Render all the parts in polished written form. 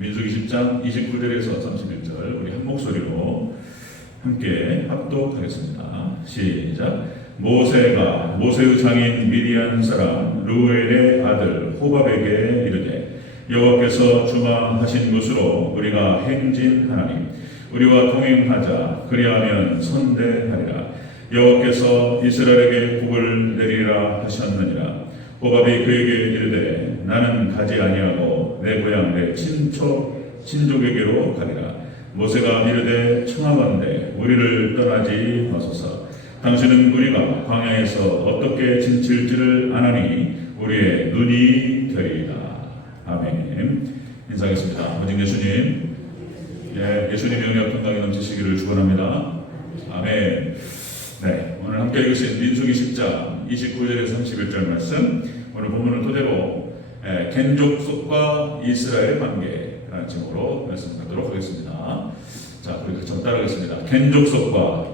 민수기 10장 29절에서 31절 우리 한 목소리로 함께 합독하겠습니다. 시작. 모세의 장인 미디안 사람 르우엘의 아들 호밥에게 이르되 여호와께서 주마하신 곳으로 우리가 행진하나니 우리와 동행하자. 그리하면 선대하리라. 여호와께서 이스라엘에게 복을 내리라 하셨느니라. 호밥이 그에게 이르되 나는 가지 아니하고 내 고향 내 친족에게로 가리라. 모세가 이르되 청하건대 우리를 떠나지 마소서. 당신은 우리가 광야에서 어떻게 지칠지를 아나니 우리의 눈이 되리이다. 아멘. 인사하겠습니다. 아버지 예수님, 예수님의 은혜와 평강이 넘치시기를 축원합니다. 아멘. 네, 오늘 함께 읽으신 민수기 10장 29절에서 31절 말씀, 오늘 본문을 토대로 겐족속과 이스라엘의 관계라는 제목으로 말씀하도록 하겠습니다. 자, 우리 같이 따라하겠습니다. 겐족속과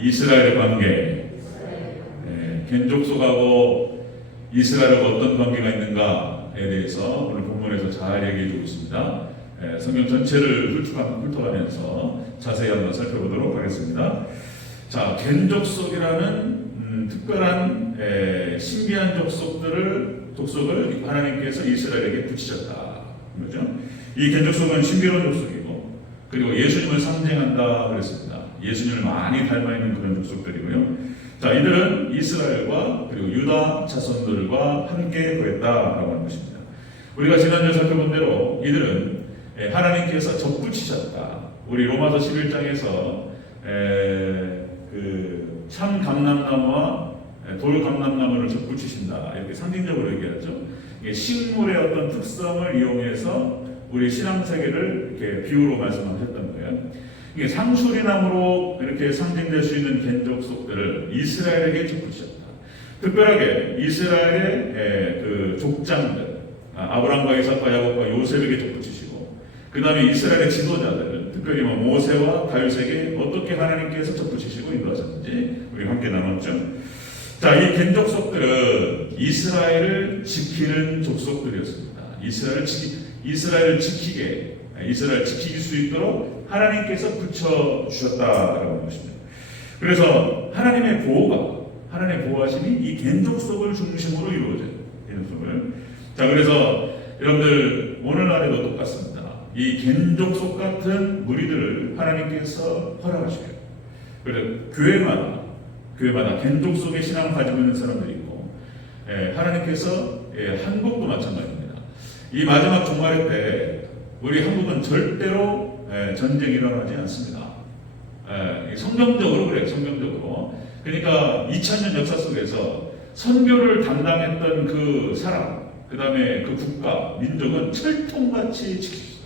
이스라엘의 관계. 겐족속하고 이스라엘하고 어떤 관계가 있는가에 대해서 오늘 본문에서 잘 얘기해 주고 있습니다. 성경 전체를 훑어가면서 자세히 한번 살펴보도록 하겠습니다. 자, 겐족속이라는 특별한 신비한 족속을 하나님께서 이스라엘에게 붙이셨다. 그렇죠? 이 겐족속은 신비로운 족속이고, 그리고 예수님을 상징한다 그랬습니다. 예수님을 많이 닮아있는 그런 족속들이고요. 자, 이들은 이스라엘과 그리고 유다 자손들과 함께 거했다라고 하는 것입니다. 우리가 지난주에 살펴본 대로 이들은 하나님께서 접붙이셨다. 우리 로마서 11장에서 그 참 감람나무와 돌 감람나무를 접붙이신다. 이렇게 상징적으로 얘기하죠. 식물의 어떤 특성을 이용해서 우리 신앙세계를 이렇게 비유로 말씀하셨던 거예요. 이게 상수리나무로 이렇게 상징될 수 있는 겐족속들을 이스라엘에게 접붙이셨다. 특별하게 이스라엘의 그 족장들, 아브라함과 이삭과 야곱과 요셉에게 접붙이시고, 그 다음에 이스라엘의 지도자들, 특별히 모세와 다윗에게 어떻게 하나님께서 접붙이시고 인도하셨는지 우리 함께 나눴죠. 자, 이 겐족속들은 이스라엘을 지키는 족속들이었습니다. 이스라엘 지키길 수 있도록 하나님께서 붙여 주셨다라고 하는 것입니다. 그래서 하나님의 보호하심이 이 겐족속을 중심으로 이루어져요. 겐족속을. 자, 그래서 여러분들 오늘날에도 똑같습니다. 이 겐족속 같은 무리들을 하나님께서 허락하셔요. 그래서 교회마다 겐족속의 신앙을 가지고 있는 사람들이 있고, 하나님께서 한국도 마찬가지입니다. 이 마지막 종말의 때 우리 한국은 절대로 전쟁이 일어나지 않습니다. 성경적으로 그래요. 성경적으로. 그러니까 2000년 역사 속에서 선교를 담당했던 그 사람, 그 다음에 그 국가, 민족은 철통같이 지키셨어요.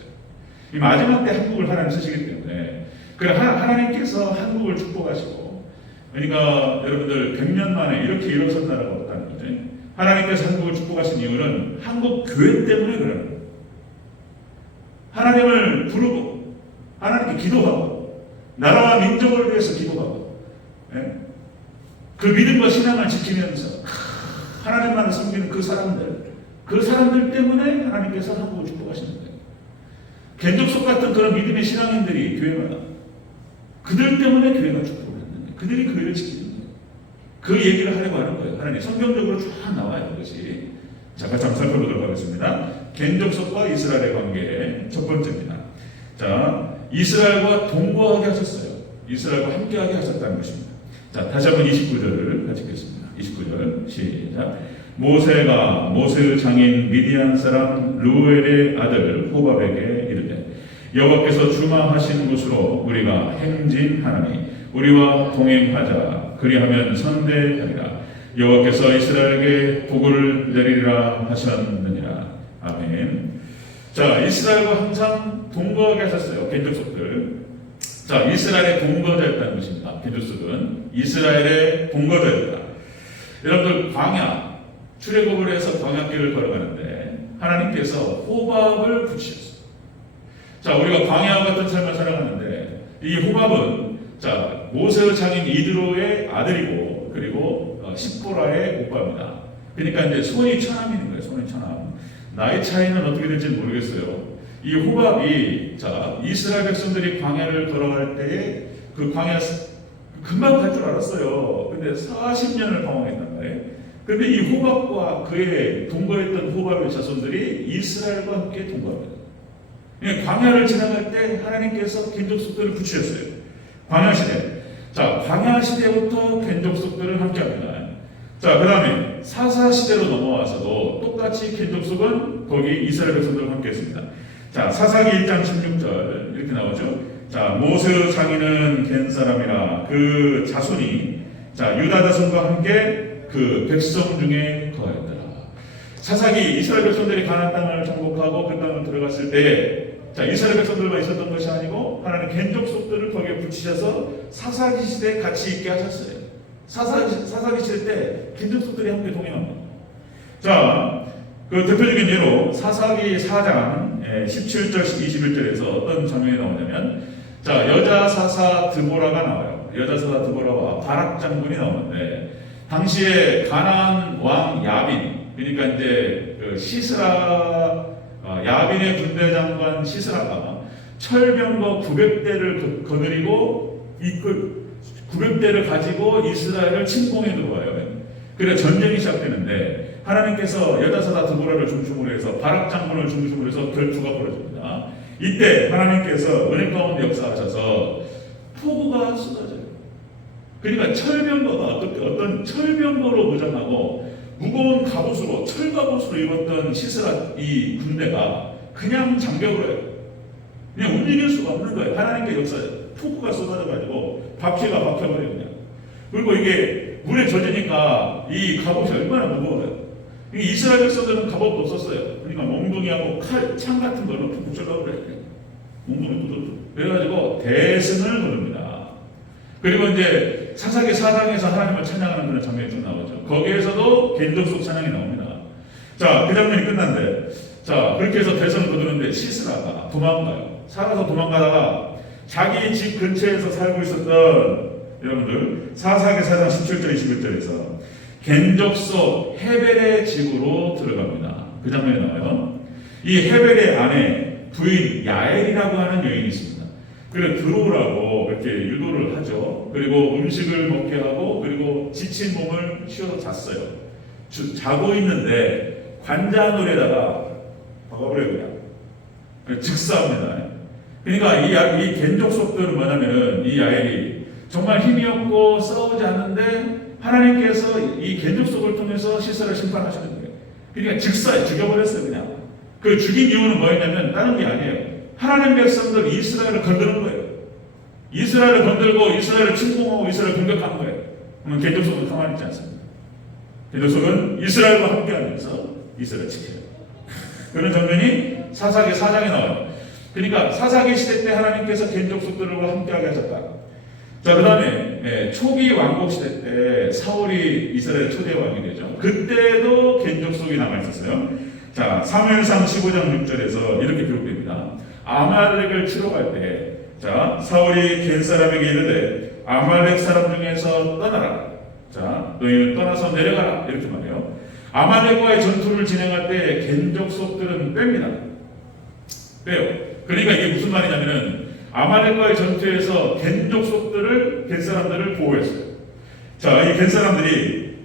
이 마지막 때 한국을 하나님 쓰시기 때문에, 그래 하나님께서 한국을 축복하시고, 그러니까 여러분들 100년 만에 이렇게 일어선 나라가 없다는 거죠. 하나님께서 한국을 축복하신 이유는 한국 교회 때문에 그러는 거예요. 하나님을 부르고 하나님께 기도하고 나라와 민족을 위해서 기도하고, 그 믿음과 신앙을 지키면서 하나님만을 섬기는 그 사람들 때문에 하나님께서 한국을 축복하시는 거예요. 겐족속 같은 그런 믿음의 신앙인들이 교회마다 그들 때문에 교회가 축복을 했는데, 그들이 교회를 지키는 거예요. 그 얘기를 하려고 하는 거예요. 하나님 성경적으로 쫙 나와요. 그것이. 자, 같이 한번 살펴보도록 하겠습니다. 겐족속과 이스라엘의 관계 첫 번째입니다. 자, 이스라엘과 동거하게 하셨어요. 이스라엘과 함께하게 하셨다는 것입니다. 자, 다시 한번 29절을 같이 읽겠습니다. 29절 시작. 모세가 모세의 장인 미디안 사람 르우엘의 아들 호밥에게 이르되 여호와께서 주마하신 곳으로 우리가 행진하나니 우리와 동행하자. 그리하면 선대하리라. 여호와께서 이스라엘에게 복을 내리리라 하셨느니라. 아멘. 자, 이스라엘과 항상 동거하게 하셨어요. 겐족속들. 자, 이스라엘의 동거자였다는 것입니다. 겐족속은 이스라엘의 동거자였다. 여러분들 출애굽을 해서 광야길을 걸어가는데 하나님께서 호밥을 붙이셨어요. 자, 우리가 광야와 같은 삶을 살아가는데 이 호밥은 자, 모세의 장인 이드로의 아들이고, 그리고 십보라의 오빠입니다. 그러니까 이제 손이 처남인 거예요. 손이 처남. 나이 차이는 어떻게 될지 모르겠어요. 이 호밥이 이스라엘 백성들이 광야를 걸어갈 때에 그 광야 금방 갈 줄 알았어요. 근데 40년을 방황했단 말이에요. 근데 이 호밥과 그의 동거했던 호밥의 자손들이 이스라엘과 함께 동거합니다. 광야를 지나갈 때 하나님께서 겐족속들을 붙이셨어요. 광야 시대. 광야 시대부터 겐족속들을 함께합니다. 그 다음에 사사 시대로 넘어와서도 똑같이 겐족속은 거기 이스라엘 백성들과 함께했습니다. 사사기 1장 16절 이렇게 나오죠. 모세 장인은 겐 사람이라 그 자손이 유다 자손과 함께 그 백성 중에 거하였더라. 사사기 이스라엘 백성들이 가나안 땅을 정복하고 그 땅을 들어갔을 때 이스라엘 백성들만 있었던 것이 아니고 하나님 겐족속들을 거기에 붙이셔서 사사기 시대에 같이 있게 하셨어요. 사사기 시대 때 겐족속들이 함께 동행합니다. 그 대표적인 예로 사사기 4장 17절 21절에서 어떤 장면이 나오냐면 여자 사사 드보라가 나와요. 여자 사사 드보라와 바락 장군이 나오는데 당시에 가나안 왕 야빈, 그러니까 이제 그 시스라 야빈의 군대 장관 시스라가 철병거 900대를 거느리고 900대를 가지고 이스라엘을 침공해 들어와요. 그래 전쟁이 시작되는데 하나님께서 여자 사사 드보라를 중심으로 해서 바락 장군을 중심으로 해서 결투가 벌어집니다. 이때 하나님께서 은혜 가운데 역사하셔서 폭우가 쏟아져요. 그러니까 철병거가 어떤 철병거로 무장하고 무거운 갑옷으로 철갑옷으로 입었던 시스라 이 군대가 그냥 장벽으로 해요. 그냥 움직일 수가 없는 거예요. 하나님께 역사에 폭우가 쏟아져가지고 바퀴가 박혀버려요. 그냥. 그리고 이게 물에 젖으니까 이 갑옷이 얼마나 무거워요. 이스라엘 백성들은 갑옷도 없었어요. 그러니까 몽둥이하고 칼, 창 같은 걸로 푹푹 찔러버려요. 몽둥이 뜯어줘. 그래가지고 대승을 거둡니다. 그리고 이제 사사기 4장에서 하나님을 찬양하는 그런 장면이 좀 나오죠. 거기에서도 겐족속 찬양이 나옵니다. 그 장면이 끝난데, 그렇게 해서 대승을 거두는데 시스라가 도망가요. 살아서 도망가다가 자기 집 근처에서 살고 있었던 여러분들 사사기 4장 17절 21절에서 겐족속 헤벨의 집으로 들어갑니다. 그 장면이 나와요. 이 헤벨의 아내 부인 야엘이라고 하는 여인이 있습니다. 그래서 들어오라고 이렇게 유도를 하죠. 그리고 음식을 먹게 하고 그리고 지친 몸을 쉬어서 잤어요. 자고 있는데 관자놀에다가 박아버려요. 그냥 즉사합니다. 그러니까 이 겐족속들은 뭐냐면은 이 야엘이 정말 힘이 없고 싸우지 않는데 하나님께서 이 겐족속을 통해서 시스라를 심판하시는 거예요. 그러니까 즉사에 죽여버렸어요. 그냥. 그 죽인 이유는 뭐였냐면 다른 게 아니에요. 하나님 백성들 이스라엘을 건드는 거예요. 이스라엘을 건들고 이스라엘을 침공하고 이스라엘을 공격한 거예요. 그러면 겐족속은 가만히 있지 않습니다. 겐족속은 이스라엘과 함께하면서 이스라엘을 지켜요. 그런 장면이 사사기 4장에 나와요. 그러니까 사사기 시대 때 하나님께서 겐족속들과 함께하게 하셨다. 그 다음에 초기 왕국 시대 때 사울이 이스라엘 초대 왕이 되죠. 그때도 겐족속이 남아있었어요. 사무엘상 15장 6절에서 이렇게 기록됩니다. 아말렉을 치러 갈 때 사울이 겐 사람에게 이르되 아말렉 사람 중에서 떠나라. 너희는 떠나서 내려가라. 이렇게 말해요. 아말렉과의 전투를 진행할 때 겐족속들은 뺍니다. 빼요. 그러니까 이게 무슨 말이냐면은 아말렉과의 전투에서 겐족속들을 겐 사람들을 보호했어요. 이 겐 사람들이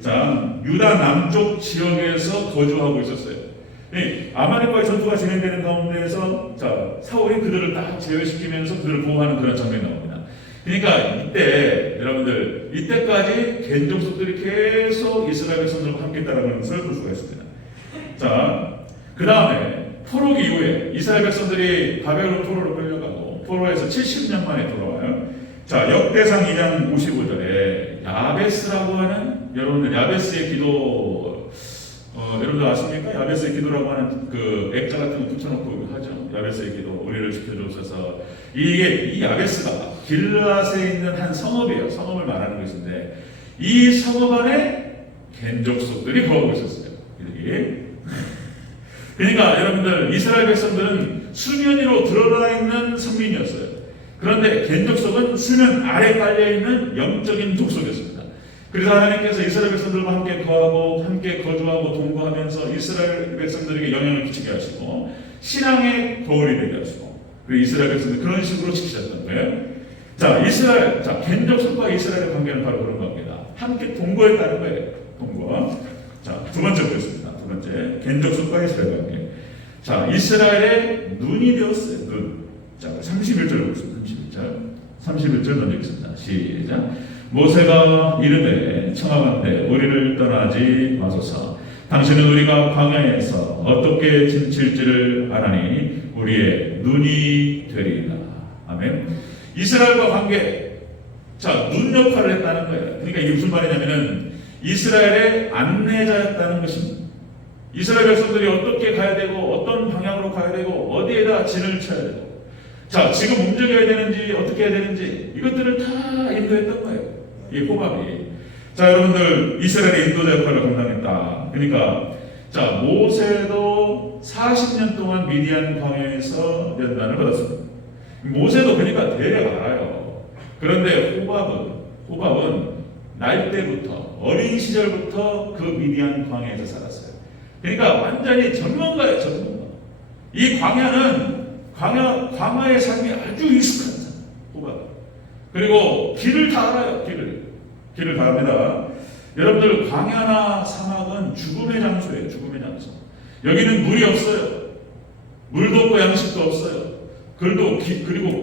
유다 남쪽 지역에서 거주하고 있었어요. 아말렉과의 전투가 진행되는 가운데에서 사울이 그들을 딱 제외시키면서 그들을 보호하는 그런 장면이 나옵니다. 그러니까 이때 여러분들 이때까지 겐족속들이 계속 이스라엘 백성들과 함께했다는 것을 볼 수가 있습니다. 그 다음에 포로기 이후에 이스라엘 백성들이 바벨론 포로로 끌려가고 포로에서 70년 만에 돌아와요. 역대상 2장 55절에 야베스라고 하는 여러분들 야베스의 기도 여러분들 아십니까? 야베스의 기도라고 하는 그 액자 같은 거 붙여놓고 하죠. 야베스의 기도 우리를 지켜주옵소서. 이 야베스가 길르앗에 있는 한 성읍이에요. 성읍을 말하는 것인데 이 성읍 안에 겐족속들이 거하고 있었어요. 그러니까 여러분들 이스라엘 백성들은 수면 위로 드러나 있는 선민이었어요. 그런데 겐족속은 수면 아래 깔려 있는 영적인 족속이었습니다. 그래서 하나님께서 이스라엘 백성들과 함께 거하고 함께 거주하고 동거하면서 이스라엘 백성들에게 영향을 끼치게 하시고 신앙의 거울이 되게 하시고 그리고 이스라엘 백성들 그런 식으로 지키셨던 거예요. 자, 이스라엘, 자, 겐족속과 이스라엘의 관계는 바로 그런 겁니다. 함께 동거했다는 거예요. 동거. 자, 두 번째 보겠습니다. 두 번째, 겐족속과 이스라엘 관계. 자, 이스라엘의 눈이 되었어요. 눈. 자, 31절 보겠습니다. 31절 던지겠습니다. 시작. 모세가 이르되 청하건대 우리를 떠나지 마소서. 당신은 우리가 광야에서 어떻게 지칠지를 아나니 우리의 눈이 되리이다. 아멘. 이스라엘과 관계, 자, 눈 역할을 했다는 거예요. 그러니까 이게 무슨 말이냐면은 이스라엘의 안내자였다는 것입니다. 이스라엘 백성들이 어떻게 가야 되고 어떤 방향으로 가야 되고 어디에다 진을 쳐야 되고 자, 지금 움직여야 되는지 어떻게 해야 되는지 이것들을 다 인도했던 거예요. 이 호밥이. 자, 여러분들 이스라엘의 인도자 역할을 감당했다. 그러니까 자, 모세도 40년 동안 미디안 광야에서 연단을 받았습니다. 모세도 그러니까 대략 알아요. 그런데 호밥은 날 때부터 어린 시절부터 그 미디안 광야에서 살았어요. 그러니까 완전히 전문가예요, 전문가. 이 광야의 삶이 아주 익숙한 사람, 호밥. 그리고 길을 다 알아요, 길을 다 압니다. 여러분들 광야나 사막은 죽음의 장소예요, 죽음의 장소. 여기는 물이 없어요. 물도 없고 양식도 없어요. 그리고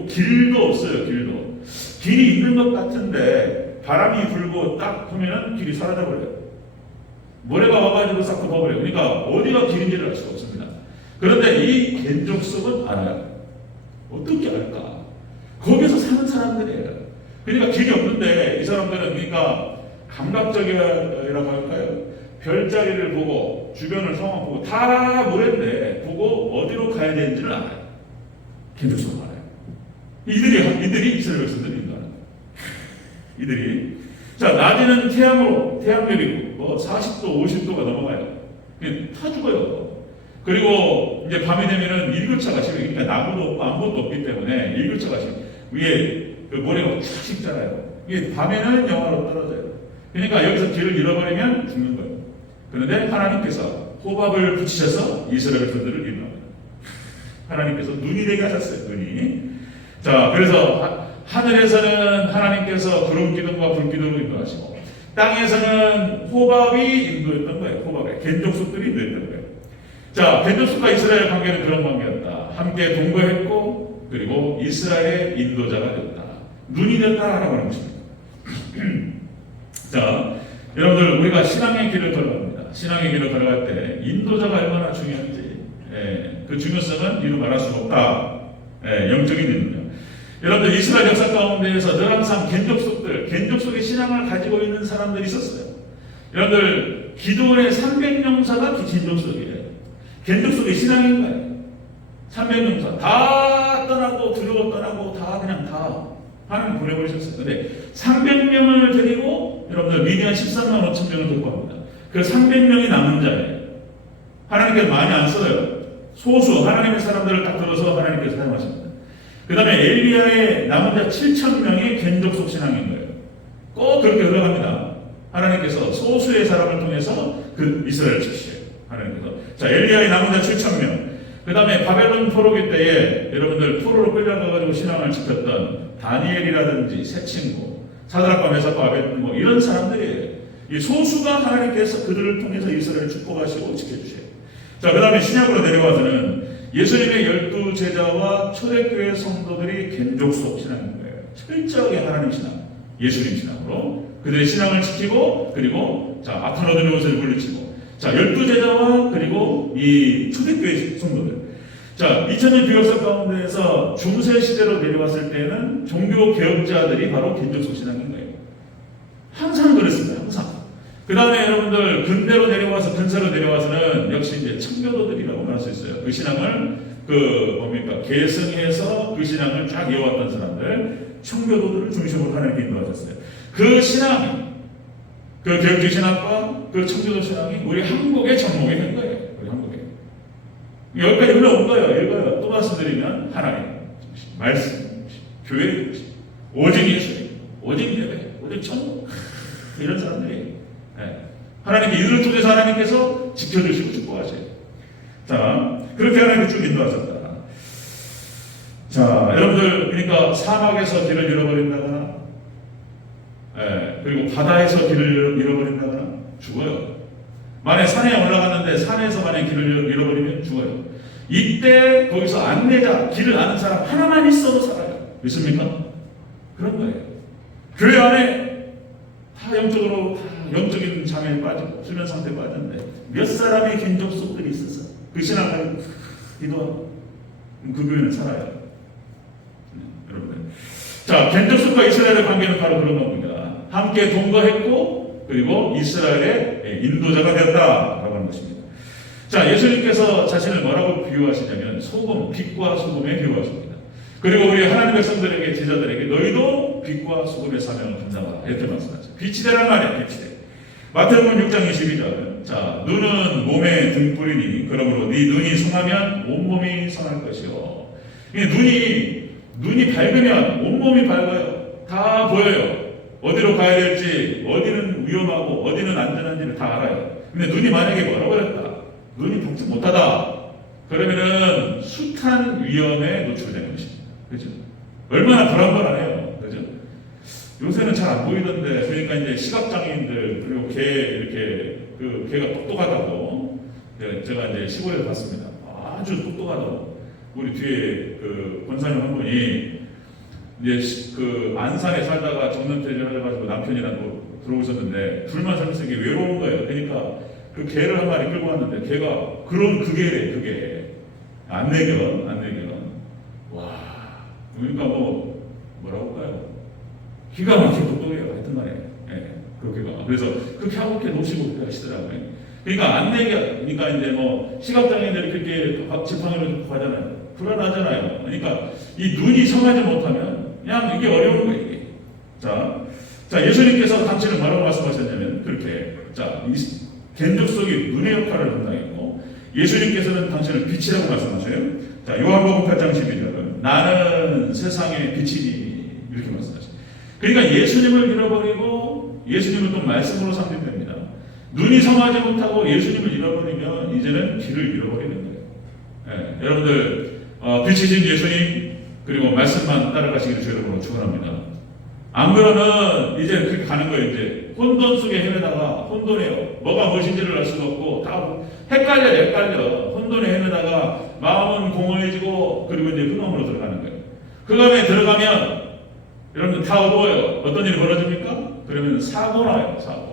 길도 없어요, 길도. 길이 있는 것 같은데 바람이 불고 딱 보면은 길이 사라져버려요. 모래가 와가지고 싹 덮어버려요. 그러니까 어디가 길인지를 알 수가 없습니다. 그런데 이 겐족속은 알아요. 어떻게 알까? 거기서 사는 사람들이에요. 그러니까 길이 없는데 이 사람들은 그러니까 감각적이라고 할까요? 별자리를 보고 주변을 상황 보고 다 모래인데 보고 어디로 가야 되는지를 알아요. 겐족속은 알아요. 이들이 이스라엘 백성들이 인도하는 거예요. 이들이 자, 낮에는 태양열이고 뭐 40도 50도가 넘어가요. 타 죽어요. 그리고 이제 밤이 되면은 일교차가 심해요. 그러니까 나무도 없고 아무것도 없기 때문에 일교차가 심해요. 위에 그 모래가 쫙 식잖아요. 이게 밤에는 영하로 떨어져요. 그러니까 여기서 길을 잃어버리면 죽는 거예요. 그런데 하나님께서 호밥을 붙이셔서 이스라엘 백성들을 인도합니다. 하나님께서 눈이 되게 하셨어요. 눈이. 자, 그래서 하늘에서는 하나님께서 구름 기둥과 불 기둥으로 인도하시고 땅에서는 호밥이 인도했던 거예요. 호밥에 겐족속들이 인도했던 거예요. 자, 겐족속과 이스라엘 관계는 그런 관계였다. 함께 동거했고 그리고 이스라엘의 인도자가 되었다. 눈이 됐다라고 하는 것입니다. 자, 여러분들 우리가 신앙의 길을 걸어갑니다. 신앙의 길을 걸어갈 때 인도자가 얼마나 중요한지 그 중요성은 이루 말할 수가 없다. 영적인 인도자. 여러분들 이스라엘 역사 가운데에서 늘 항상 겐족속의 신앙을 가지고 있는 사람들이 있었어요. 여러분들 기도원의 300명사가 겐족속이에요. 겐족속의 신앙인가요? 300명사 다 떠나고 두려워 떠나고 다 그냥 다 하나님 보내버리셨어요. 근데 300명을 데리고 여러분들 미디안 13만 5천 명을 돌보합니다. 그 300명이 남은 자예요. 하나님께서 많이 안 써요. 소수 하나님의 사람들을 딱 들어서 하나님께서 사용하십니다. 그 다음에 엘리야의 남은 자 7천 명이 겐족속 신앙인 거예요. 꼭 그렇게 흘러갑니다. 하나님께서 소수의 사람을 통해서 그 이스라엘을 지키셔요. 하나님께서. 자, 엘리야의 남은 자 7천 명. 그 다음에 바벨론 포로기 때에 여러분들 포로로 끌려가가지고 신앙을 지켰던 다니엘이라든지 새 친구, 사드락과 메삭과 아벳nego 이런 사람들이에요. 이 소수가 하나님께서 그들을 통해서 이스라엘을 축복하시고 지켜주셔요. 자, 그 다음에 신약으로 내려와서는 예수님의 12 제자와 초대교회 성도들이 겐족속 신앙인 거예요. 철저하게 하나님 신앙, 예수님 신앙으로 그들의 신앙을 지키고 그리고 자, 악한 어둠의 옷을 물리치고 자, 12 제자와 그리고 이 초대교회 성도들. 자, 2000년 교역사 가운데에서 중세 시대로 내려왔을 때는 종교 개혁자들이 바로 겐족속 신앙인 거예요. 항상 그랬습니다. 항상. 그 다음에 여러분들 근대로 내려와서 근세로 내려와서는 역시 이제 청교도들이라고 할 수 있어요. 그 신앙을 계승해서 그 신앙을 쫙 이어왔던 사람들, 청교도들을 중심으로 하나님께 인도하셨어요. 그 신앙이 그 개혁주의 신앙과 그 청교도 신앙이 우리 한국에 접목이 된 거예요. 우리 한국에. 여기까지 올라온 거예요. 읽어요. 또 말씀드리면 하나님, 말씀, 교회, 오직 예수님, 오직 예배, 오직 천국 이런 사람들이 하나님께 이들을 통해서 하나님께서 지켜주시고 축복하세요. 자, 그렇게 하나님이 쭉 인도하셨다. 자, 여러분들, 그러니까 사막에서 길을 잃어버린다거나, 그리고 바다에서 길을 잃어버린다거나 죽어요. 만약 산에 올라갔는데 산에서 만약 길을 잃어버리면 죽어요. 이때 거기서 안내자, 길을 아는 사람 하나만 있어도 살아요. 믿습니까? 그런 거예요. 교회 안에 다 영적으로 다 영적인 잠에 빠지고 수면 상태에 빠졌는데 몇 사람의 견족속들이 있었어. 그 신앙을 기도하고 그 교회는 살아요. 여러분들. 자, 견족속과 이스라엘의 관계는 바로 그런 겁니다. 함께 동거했고 그리고 이스라엘의 인도자가 되었다라고 하는 것입니다. 자, 예수님께서 자신을 뭐라고 비유하시냐면 소금, 빛과 소금에 비유하십니다. 그리고 우리 하나님의 백성들에게, 제자들에게 너희도 빛과 소금의 사명을 감당하라 이렇게 말씀하죠. 빛이 되란 말이야. 빛이 돼. 마태복음 6장 22절. 자, 눈은 몸의 등불이니 그러므로 네 눈이 성하면 온몸이 성할 것이요. 눈이 밝으면 온몸이 밝아요. 다 보여요. 어디로 가야 될지, 어디는 위험하고 어디는 안전한지를 다 알아요. 근데 눈이 만약에 멀어버렸다, 눈이 보지 못하다, 그러면은 숱한 위험에 노출되는 것입니다. 그죠? 얼마나 불안불안해요. 그죠? 요새는 잘 안 보이던데, 그러니까 이제 시각장애인들, 그리고 걔가 똑똑하다고, 제가 이제 시골에서 봤습니다. 아주 똑똑하다고. 우리 뒤에 권사님 한 분이 이제 안산에 살다가 정년퇴직을 해가지고 남편이랑 들어오셨는데 둘만 살면서 이게 외로운 거예요. 그러니까 그 개를 한 마리 끌고 왔는데 걔가 그 개래. 안내견. 와, 그러니까 뭐라고 할까요? 기가 막히게 똑똑해요. 하여튼 간에. 그 개가. 그래서 그렇게 하고 이렇게 놓으시고 그렇게 하시더라고요. 그러니까 안내견, 그러니까 이제 시각장애인들이 그렇게 지팡이로 가잖아요. 불안하잖아요. 그러니까 이 눈이 성하지 못하면 그냥 이게 어려운 거예요. 이게. 자, 예수님께서 당신을 뭐라고 말씀하셨냐면 그렇게 견족속이 눈의 역할을 담당했고 예수님께서는 당신을 빛이라고 말씀하셔요. 자, 요한복음 8장 12절 나는 세상의 빛이니 이렇게 말씀하셔요. 그러니까 예수님을 잃어버리고 예수님은 또 말씀으로 상징됩니다. 눈이 성하지 못하고 예수님을 잃어버리면 이제는 길을 잃어버리는 거예요. 여러분들 빛이신 예수님 그리고 말씀만 따라가시기를 주의 이름으로 축원합니다. 안 그러면 이제 그렇게 가는 거예요. 이제 혼돈 속에 헤매다가 혼돈해요. 뭐가 무엇인지를 알 수가 없고 다 헷갈려. 혼돈에 헤매다가 마음은 공허해지고 그리고 이제 흑암으로 들어가는 거예요. 흑암에 들어가면 여러분들 다 어두워요. 어떤 일이 벌어집니까? 그러면 사고 나요. 사고.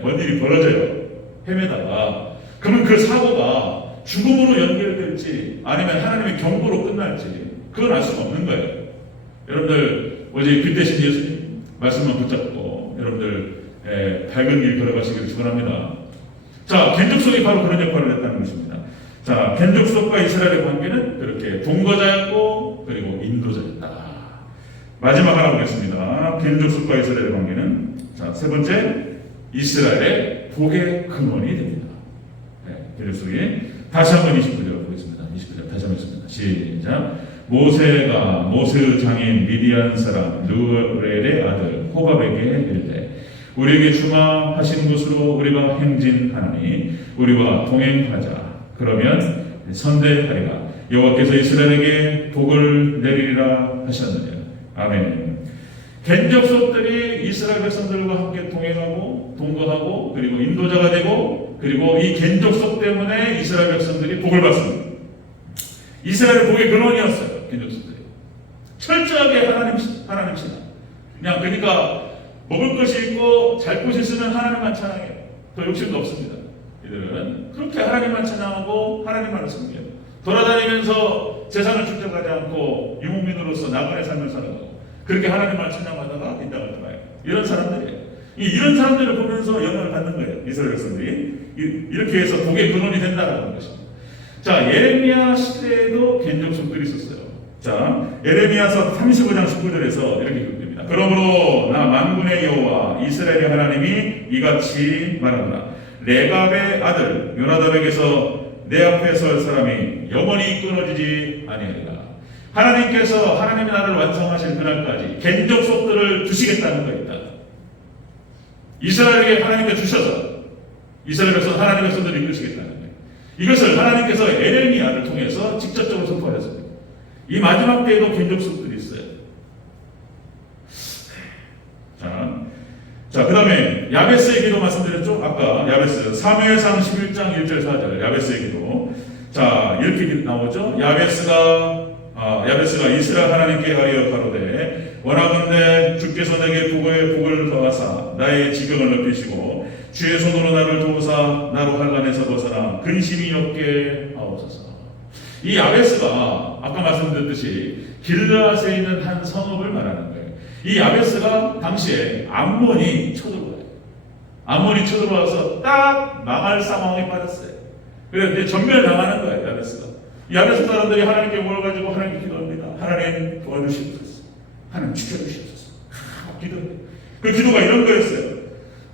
뭔 일이 벌어져요. 헤매다가. 그러면 그 사고가 죽음으로 연결될지 아니면 하나님의 경고로 끝날지 그건 알 수가 없는 거예요. 여러분들 어제 빛 대신 예수님 말씀만 붙잡고 여러분들 밝은 길 걸어가시기를 축원합니다. 자, 견족속이 바로 그런 역할을 했다는 것입니다. 자, 견족속과 이스라엘의 관계는 그렇게 동거자였고 그리고 인도자였다. 마지막 하나 보겠습니다. 견족속과 이스라엘의 관계는 자, 세 번째 이스라엘의 복의 근원이 됩니다. 견족속이 다시 한번 29절 보겠습니다. 29절 다시 한번 읽습니다. 시작. 모세가 모세의 장인 미디안 사람 누엘의 아들 호밥에게 이르되 우리에게 주마하신 곳으로 우리가 행진하나니 우리와 동행하자. 그러면 선대하리라. 여호와께서 이스라엘에게 복을 내리리라 하셨느니라. 아멘. 견족속들이 이스라엘 백성들과 함께 동행하고 동거하고 그리고 인도자가 되고 그리고 이 견족속 때문에 이스라엘 백성들이 복을 받습니다. 이스라엘의 복의 근원이었어요. 견족속들이 철저하게 하나님 신앙. 그냥 그러니까 먹을 것이 있고 잘 곳이 있으면 하나님만 찬양해요. 더 욕심도 없습니다. 이들은 그렇게 하나님만 찬양하고 하나님만을 섬겨요. 돌아다니면서 재산을 축적하지 않고 유목민으로서 나그네 삶을 살아가고 그렇게 하나님만 찬양하다가 이 땅을 떠나요. 이런 사람들이에요. 이런 사람들을 보면서 영향을 받는 거예요. 이스라엘 백성들이 이렇게 해서 복의 근원이 된다는 것입니다. 자, 예레미야 시대에도 견족속들이 있었어요. 자, 예레미야서 35장 19절에서 이렇게 기록됩니다. 그러므로 나 만군의 여호와 이스라엘의 하나님이 이같이 말한다. 레갑의 아들 요나답에게서 내 앞에 설 사람이 영원히 끊어지지 아니하리라. 하나님께서 하나님의 나라를 완성하실 그날까지 견족속들을 주시겠다는 거입니다. 이스라엘에게 하나님께 주셔서 이스라엘 백성 하나님의 손으로 이끄시겠다는 거예요. 이것을 하나님께서 에레미야를 통해서 직접적으로 선포하셨습니다. 이 마지막 때에도 견족속들이 있어요. 자, 그 다음에 야베스의 기도 말씀드렸죠? 아까 야베스 사무엘상 11장 1절 4절 야베스의 기도. 자, 이렇게 나오죠? 야베스가 이스라엘 하나님께 하여 가로되 원하건대 주께서 내게 복을 더하사 나의 지경을 높이시고 주의 손으로 나를 도우사 나로 환난에서 벗어나 근심이 없게 하옵소서. 이 야베스가 아까 말씀드렸듯이 길르앗에 있는 한 성읍을 말하는 거예요. 이 야베스가 당시에 암몬이 쳐들어와요. 암몬이 쳐들어와서 딱 망할 상황에 빠졌어요. 그래서 이제 전멸당하는 거예요. 야베스 사람들이 하나님께 모여가지고 하나님께 기도합니다. 하나님 도와주시옵소서. 하나님 지켜주시옵소서. 기도해요. 그 기도가 이런 거였어요.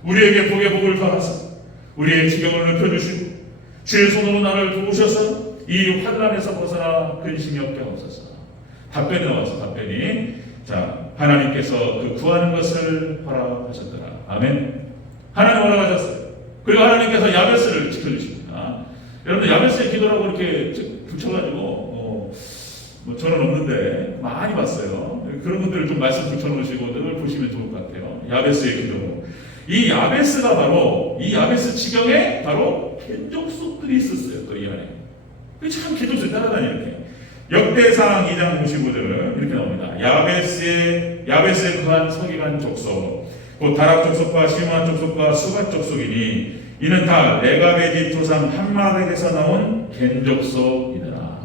우리에게 복을 더하사 우리의 지경을 높여주시고 주의 손으로 나를 도우셔서 이 환난에서 벗어나 근심이 없게 하옵소서. 답변이 나와서 답변이 자 하나님께서 그 구하는 것을 허락하셨더라. 아멘. 하나님 허락하셨어요. 그리고 하나님께서 야베스를 지켜주십니다. 여러분들 야베스의 기도라고 이렇게 붙여가지고 저는 없는데 많이 봤어요. 그런 것들을 좀 말씀 붙여놓으시고 늘 보시면 좋을 것 같아요. 야베스의 기도. 이 야베스가 바로 이 야베스 지경에 바로 견족속들이 있었어요. 또 이 안에. 참 견족속이 따라다니는 이렇게. 역대상 2장 55절 이렇게 나옵니다. 야베스에 그한 서기관 족속 곧 다락 족속과 시므아 족속과 수갓 족속이니 이는 다 레갑의 집 조상 함락에서 나온 겐족속이더라.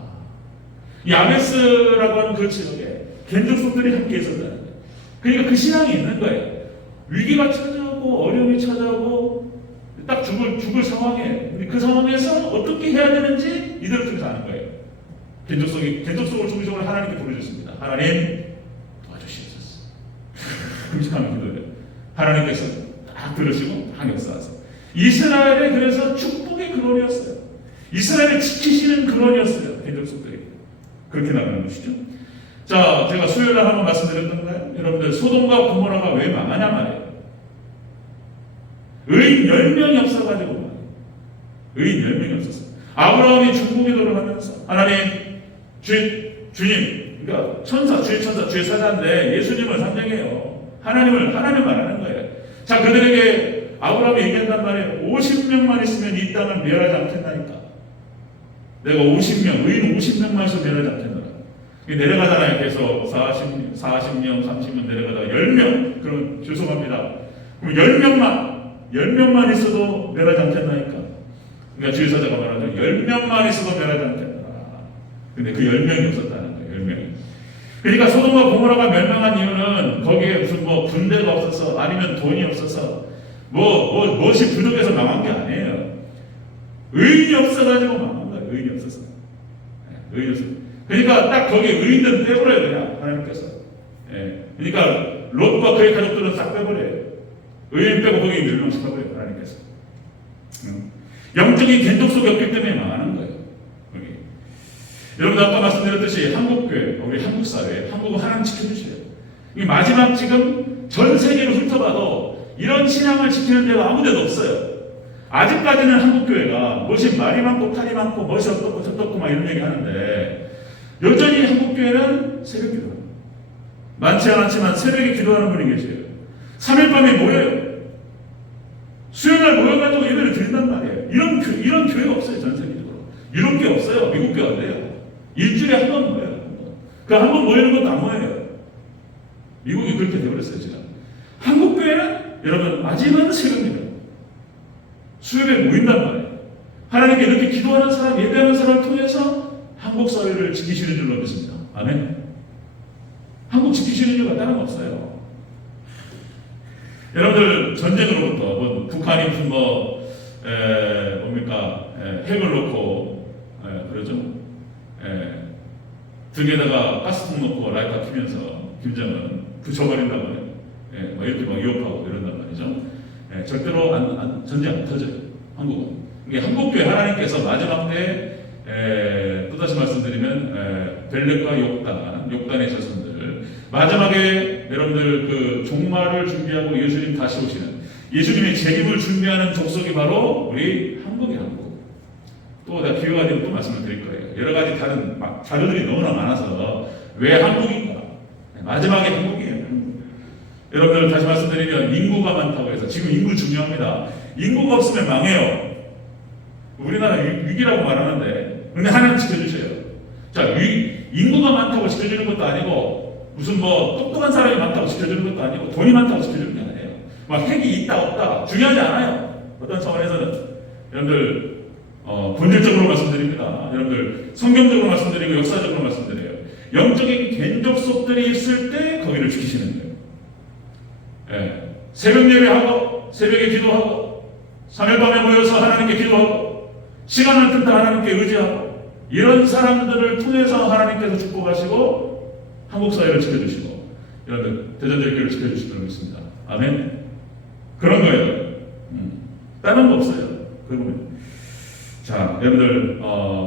야베스라고 하는 그 지역에 겐족속들이 함께 있었다는 거예요. 그러니까 그 신앙이 있는 거예요. 위기가 찾아오고 어려움이 찾아오고 딱 죽을 상황에 그 상황에서 어떻게 해야 되는지 이들을 통해서 아는 거예요. 겐족속을 중심으로 하나님께 부르셨습니다. 하나님 도와주시옵소서. 금식하면 기도해요. 하나님께서 딱 들으시고 딱 역사하세요. 이스라엘의 그래서 축복의 근원이었어요. 이스라엘을 지키시는 근원이었어요. 겐족속들이. 그렇게 나가는 것이죠. 자, 제가 수요일날 한번 말씀드렸던가요? 여러분들 소돔과 고모라가 왜 망하냐 말이에요. 의인 10명이 없어가지고 의인 10명이 없었어요. 아브라함이 중보기도를 하면서 하나님 주님 그러니까 주의 천사 주의 사자인데 예수님을 상징해요. 하나님 말하는 거예요. 자, 그들에게 아브라함이 얘기한단 말이에요. 50명만 있으면 이 땅을 멸하지 않겠다니까. 내가 50명 의인 50명만 있으면 멸하지 않겠다. 내려가잖아요. 계속 40명 30명 내려가다가 10명 그럼 죄송합니다. 그럼 10명만 있어도 멸하지 않겠나니까. 그러니까 주의 사자가 말하죠. 10명만 있어도 멸하지 않겠다. 근데 그 10명이 없었다는 거예요. 10명이. 그러니까 소돔과 고모라가 멸망한 이유는 거기에 무슨 군대가 없어서 아니면 돈이 없어서 무엇이 부족해서 망한 게 아니에요. 의인이 없어가지고 망한 거예요. 의인이 없어서. 의인이 없어서. 그러니까 딱 거기에 의인들은 빼버려요. 그냥 하나님께서. 그러니까 롯과 그의 가족들은 싹 빼버려요. 의인 빼고 거기에 멸망시켜버려요. 하나님께서. 영적인 겐족속이 없기 때문에 망하는 거예요. 여기. 여러분 아까 말씀드렸듯이 한국교회, 우리 한국사회, 한국은 하나님 지켜주셔요. 이 마지막 지금 전 세계를 훑어봐도 이런 신앙을 지키는 데가 아무 데도 없어요. 아직까지는 한국교회가 무엇이 말이 많고 탈이 많고 무엇이 어떻고 저떻고 막 이런 얘기 하는데 여전히 한국교회는 새벽 기도 많지 않았지만 새벽에 기도하는 분이 계세요. 3일 밤에 모여요. 수요일날 모여가지고 예배를 드린단 말이에요. 이런 교회가 없어요. 전 세계적으로. 유럽교회 없어요. 미국교회 안 돼요. 일주일에 한 번 모여요. 그 한 번 모이는 것도 안 모여요. 미국이 그렇게 되어버렸어요. 지금. 한국교회는 여러분 아직은 새벽입니다. 수요일에 모인단 말이에요. 하나님께 이렇게 기도하는 사람, 예배하는 사람을 통해서 한국 사회를 지키시는 줄로 믿습니다. 아멘. 한국 지키시는 이유가 다른 거 없어요. 여러분들 전쟁으로부터 북한이 무슨 핵을 놓고 그러죠. 등에다가 가스통 놓고 라이터 키면서 김정은 부쳐버린단 말이에요. 이렇게 위협하고 이런단 말이죠. 절대로 전쟁 안 터져요. 한국은. 이게 한국교회 하나님께서 마지막 때 또다시 말씀드리면 벨렉과 욕단의 자손들 마지막에 여러분들 그 종말을 준비하고 예수님 다시 오시는 예수님의 재림을 준비하는 족속이 바로 우리 한국이에요. 한국. 또 내가 기회가 되면 또 말씀을 드릴 거예요. 여러 가지 다른 자료들이 너무나 많아서 왜 한국인가? 마지막에 한국이에요. 여러분들 다시 말씀드리면 인구가 많다고 해서 지금 인구 중요합니다. 인구가 없으면 망해요. 우리나라 위기라고 말하는데 근데 하나님 지켜주셔요. 자, 인구가 많다고 지켜주는 것도 아니고 무슨 뭐 똑똑한 사람이 많다고 지켜주는 것도 아니고 돈이 많다고 지켜주는 게 아니에요. 막 핵이 있다 없다 중요하지 않아요. 어떤 차원에서는 여러분들 본질적으로 말씀드립니다. 여러분들 성경적으로 말씀드리고 역사적으로 말씀드려요. 영적인 개인족속들이 있을 때 거기를 지키시는 거예요. 예. 새벽 예배하고 새벽에 기도하고 3일 밤에 모여서 하나님께 기도하고 시간을 든다 하나님께 의지하고 이런 사람들을 통해서 하나님께서 축복하시고 한국 사회를 지켜주시고 여러분들 대전절교를 지켜주시도록 믿습니다. 아멘. 그런 거예요. 다른 거 없어요. 자, 여러분들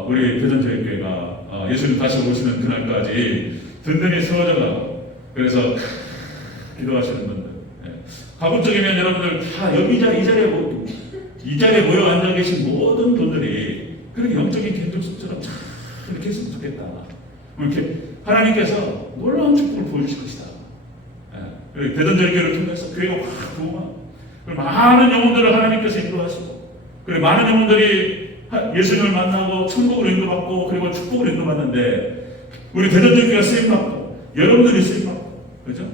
우리 대전절교회가 예수님 다시 오시는 그날까지 든든히 세워져가고 그래서 기도하시는 분들 가급적이면 여러분들 다 여기 이 자리에 모여 앉아 계신 모든 분들이 그렇게 영적인 개인족속처럼 참 이렇게 했으면 좋겠다. 이렇게 하나님께서 놀라운 축복을 보여주실 것이다. 대전절교를 통해서 교회가 확 부흥하고 많은 영혼들을 하나님께서 인도하시고 그리고 많은 영혼들이 예수님을 만나고 천국을 인도받고 그리고 축복을 인도받는데 우리 대전절교가 쓰임받고 여러분들이 쓰임받고 그렇죠?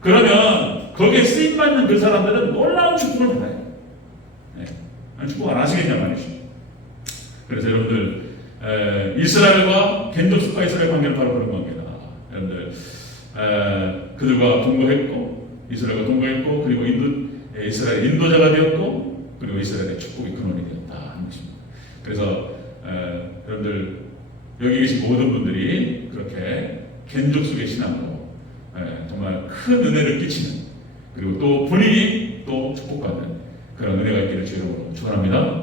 그러면 거기에 쓰임받는 그 사람들은 놀라운 축복을 받아요. 축복 안 하시겠냐 말이죠. 그래서 여러분들 이스라엘과 개인족속과 이스라엘 관계는 바로 그런 겁니다. 여러분들 그들과 동거했고 이스라엘과 동거했고 그리고 이스라엘 인도자가 되었고 그리고 이스라엘의 축복의 근원이 되었다 하는 것입니다. 그래서 여러분들 여기 계신 모든 분들이 그렇게 개인족속의 신앙으로 정말 큰 은혜를 끼치는 그리고 또 본인이 또 축복받는 그런 은혜가 있기를 주의 이름으로 축원합니다.